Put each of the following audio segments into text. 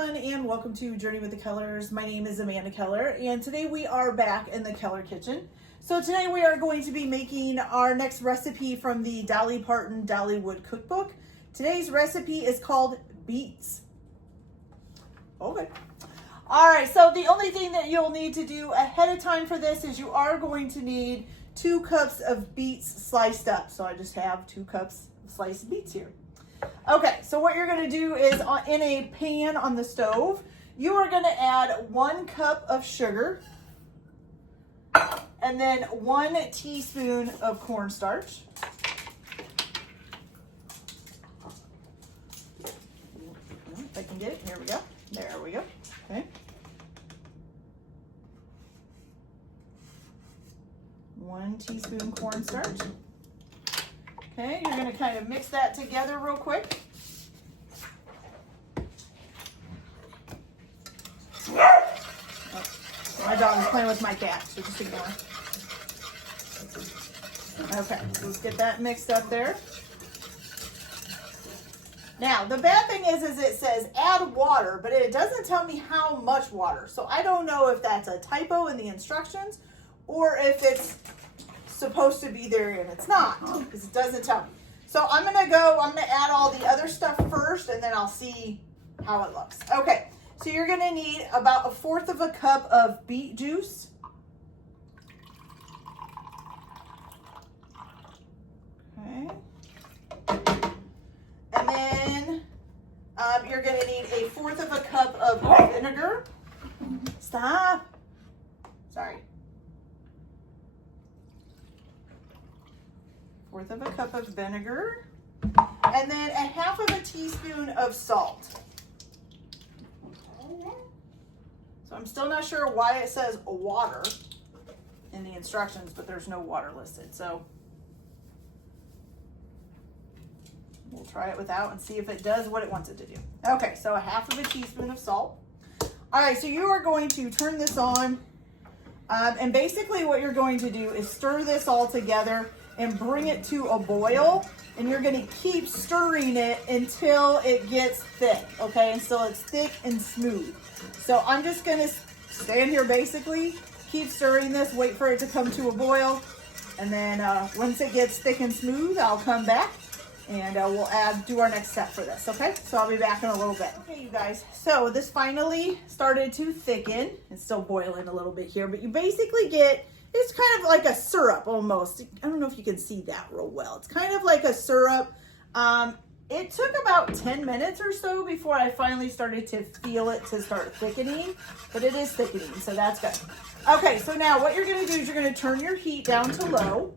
everyone, and welcome to Journey with the Kellers. My name is Amanda Keller, and today we are back in the Keller kitchen. So today we are going to be making our next recipe from the Dolly Parton Dollywood cookbook. Today's recipe is called Beets. Okay. All right, so the only thing that you'll need to do ahead of time for this is you are going to need 2 cups of beets sliced up. So I just have 2 cups of sliced beets here. Okay, so what you're going to do is in a pan on the stove, you are going to add 1 cup of sugar and then 1 teaspoon of cornstarch. If I can get it, here we go. There we go. Okay. 1 teaspoon cornstarch. Okay, you're going to kind of mix that together real quick. Oh, my dog is playing with my cat, so just ignore. Okay, so let's get that mixed up there. Now, the bad thing is it says add water, but it doesn't tell me how much water. So I don't know if that's a typo in the instructions or if it's supposed to be there and it's not, because it doesn't tell me. So I'm gonna add all the other stuff first and then I'll see how it looks. Okay, so you're gonna need about 1/4 cup of beet juice. Okay. And then you're gonna need 1/4 cup of vinegar. Stop. Sorry. 1/4 cup of vinegar, and then 1/2 teaspoon of salt. So I'm still not sure why it says water in the instructions, but there's no water listed. So we'll try it without and see if it does what it wants it to do. Okay, so 1/2 teaspoon of salt. All right, so you are going to turn this on, and basically what you're going to do is stir this all together and bring it to a boil, and you're going to keep stirring it until it gets thick, okay, so it's thick and smooth. So I'm just going to stand here basically, keep stirring this, wait for it to come to a boil, and then once it gets thick and smooth, I'll come back and we'll do our next step for this, okay? So I'll be back in a little bit. Okay, you guys, so this finally started to thicken. It's still boiling a little bit here, but you basically get, it's kind of like a syrup almost. I don't know if you can see that real well. It's kind of like a syrup. It took about 10 minutes or so before I finally started to feel it to start thickening, but it is thickening, so that's good. Okay, so now what you're gonna do is you're gonna turn your heat down to low,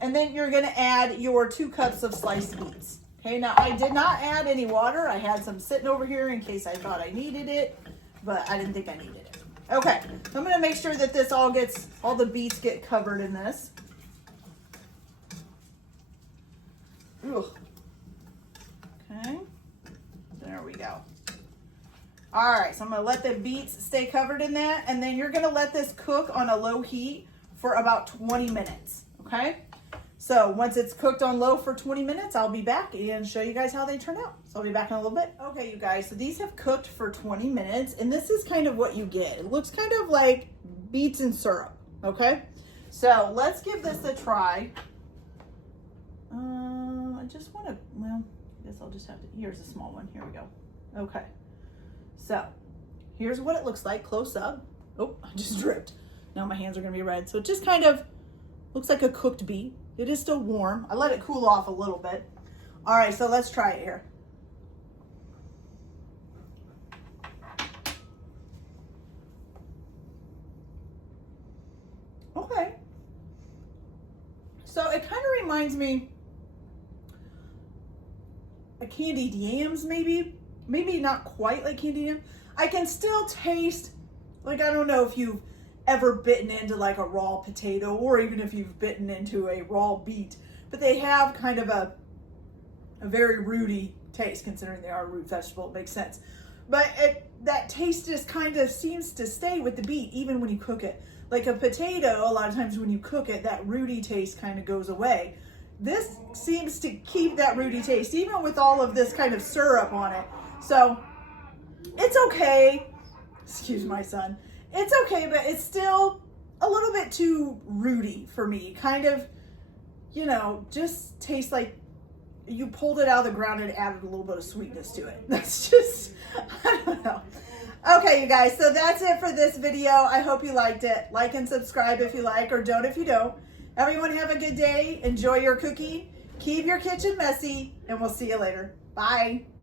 and then you're gonna add your 2 cups of sliced beets. Okay, now I did not add any water. I had some sitting over here in case I thought I needed it, but I didn't think I needed it. Okay, so I'm gonna make sure that this all the beets get covered in this. Ugh. Okay, there we go. All right, so I'm gonna let the beets stay covered in that, and then you're gonna let this cook on a low heat for about 20 minutes, okay? So once it's cooked on low for 20 minutes, I'll be back and show you guys how they turn out. So I'll be back in a little bit. Okay, you guys, so these have cooked for 20 minutes, and this is kind of what you get. It looks kind of like beets and syrup, okay? So let's give this a try. I just want to, well, I guess I'll just have to, here's a small one. Here we go. Okay, so here's what it looks like close up. Oh, I just dripped. Now my hands are gonna be red. So it just kind of looks like a cooked beet. It is still warm. I let it cool off a little bit. All right, so let's try it here. Okay. So it kind of reminds me of candied yams, maybe. Maybe not quite like candied yams. I can still taste, like, I don't know if you've ever bitten into like a raw potato, or even if you've bitten into a raw beet, but they have kind of a very rooty taste, considering they are a root vegetable. It makes sense, but that taste just kind of seems to stay with the beet even when you cook it. Like a potato, a lot of times when you cook it, that rooty taste kind of goes away. This seems to keep that rooty taste even with all of this kind of syrup on it. So it's okay. Excuse my son. It's okay, but it's still a little bit too rooty for me. Kind of, you know, just tastes like you pulled it out of the ground and added a little bit of sweetness to it. That's just, I don't know. Okay, you guys, so that's it for this video. I hope you liked it. Like and subscribe if you like, or don't if you don't. Everyone have a good day. Enjoy your cookie. Keep your kitchen messy, and we'll see you later. Bye.